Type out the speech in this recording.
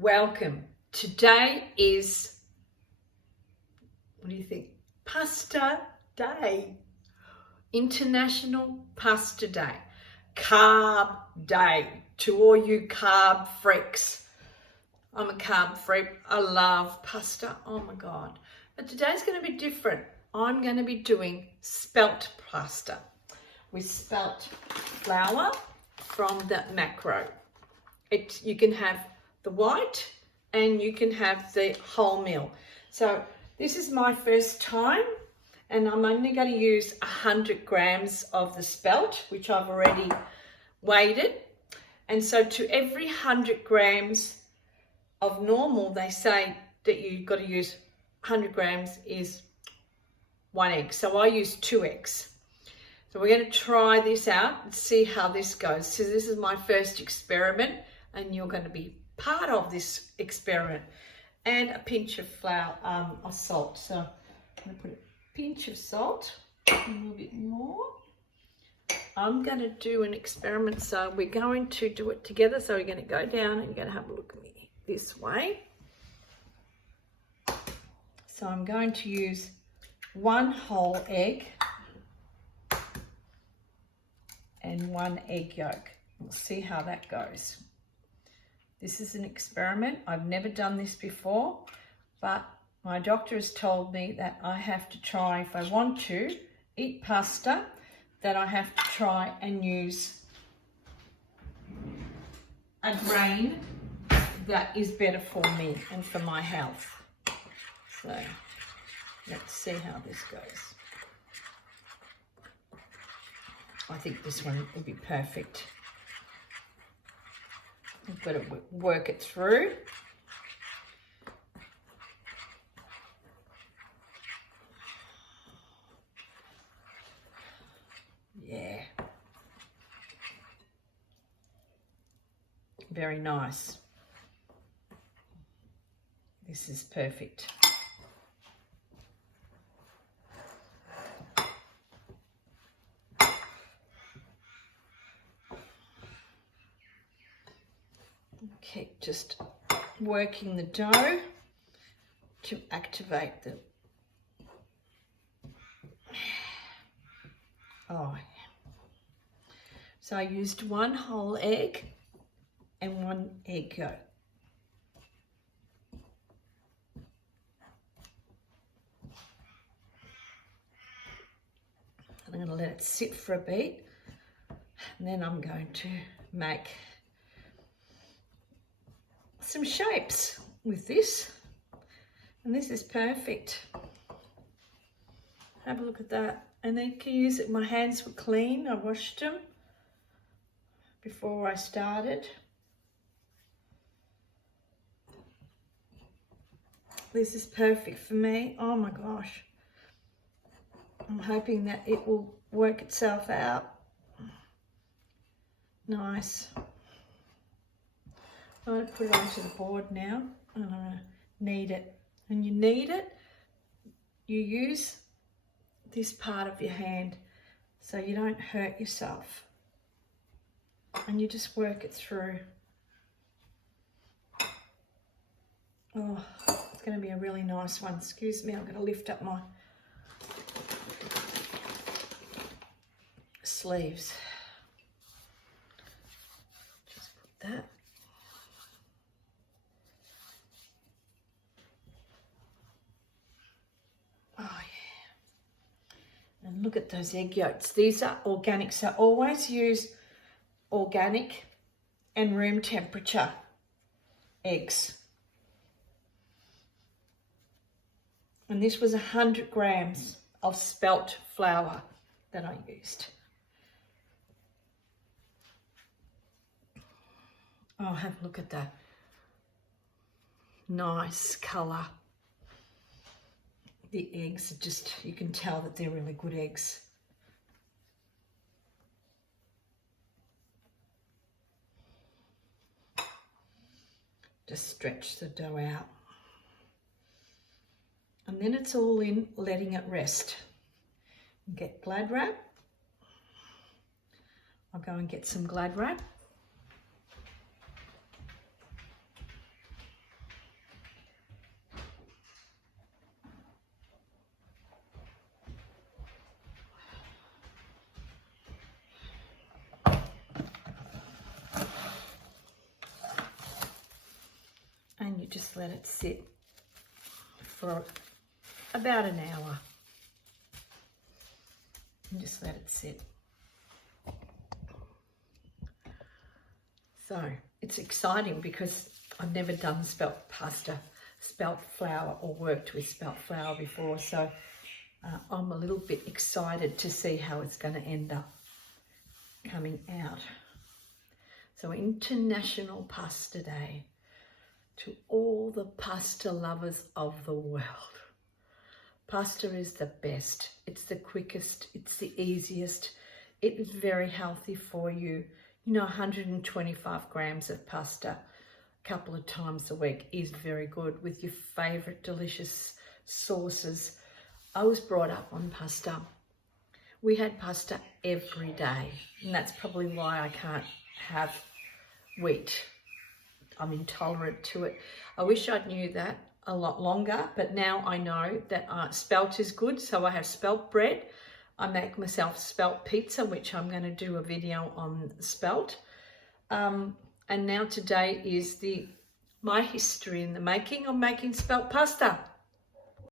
Welcome. Today is, what do you think? Pasta Day. International Pasta Day. Carb Day to all you carb freaks. I'm a carb freak. I love pasta. Oh my God. But today's going to be different. I'm going to be doing spelt pasta with spelt flour from the macro. You can have the white and you can have the wholemeal. So this is my first time and I'm only going to use 100 grams of the spelt, which I've already weighed. And so to every 100 grams of normal, they say that you've got to use 100 grams is 1 egg. So I use 2 eggs. So we're going to try this out and see how this goes. So this is my first experiment and you're going to be part of this experiment. And a pinch of of salt. So I'm going to put a pinch of salt, a little bit more. I'm going to do an experiment, so we're going to do it together. So we're going to go down and you're going to have a look at me this way. So I'm going to use 1 whole egg and 1 egg yolk. We'll see how that goes. This is an experiment. I've never done this before, but my doctor has told me that I have to try, if I want to eat pasta, that I have to try and use a grain that is better for me and for my health. So let's see how this goes. I think this one will be perfect. I've got to work it through. Yeah. Very nice. This is perfect. Okay, just working the dough to activate the, so I used 1 whole egg and 1 egg yolk. I'm going to let it sit for a bit and then I'm going to make some shapes with this, and this is perfect. Have a look at that. And then you can use it. My hands were clean. I washed them before I started. This is perfect for me. Oh my gosh. I'm hoping that it will work itself out. Nice. I'm going to put it onto the board now and I'm going to knead it. And you knead it, you use this part of your hand so you don't hurt yourself. And you just work it through. Oh, it's going to be a really nice one. Excuse me, I'm going to lift up my sleeves. Just put that. Oh yeah. And look at those egg yolks. These are organic, so always use organic and room temperature eggs. And this was 100 grams of spelt flour that I used. Oh, have a look at that. Nice colour. The eggs are just, you can tell that they're really good eggs. Just stretch the dough out. And then it's all in, letting it rest. Get Glad wrap. I'll go and get some Glad wrap. just let it sit for about an hour. And just let it sit. So it's exciting because I've never done spelt pasta, spelt flour, or worked with spelt flour before. So I'm a little bit excited to see how it's going to end up coming out. So International Pasta Day to all the pasta lovers of the world. Pasta is the best. It's the quickest. It's the easiest. It is very healthy for you. You know, 125 grams of pasta a couple of times a week is very good with your favourite delicious sauces. I was brought up on pasta. We had pasta every day, and that's probably why I can't have wheat. I'm intolerant to it. I wish I'd knew that a lot longer, but now I know that spelt is good, so I have spelt bread. I make myself spelt pizza, which I'm going to do a video on spelt. And now today is my history in the making of making spelt pasta.